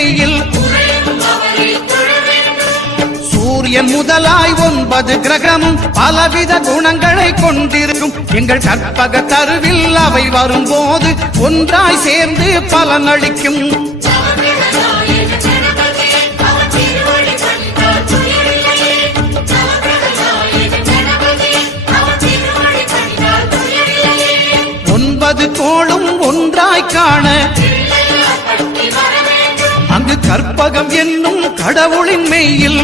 மெய்யில் சூரியன் முதலாய் 9 கிரகமும் பலவித குணங்களை கொண்டிருக்கும் எங்கள் கற்பக தருவில் அவை வரும்போது ஒன்றாய் சேர்ந்து பலனளிக்கும். கோளும் ஒன்றாய் காண அங்கு கற்பகம் என்னும் கடவுளின் மெய்யில்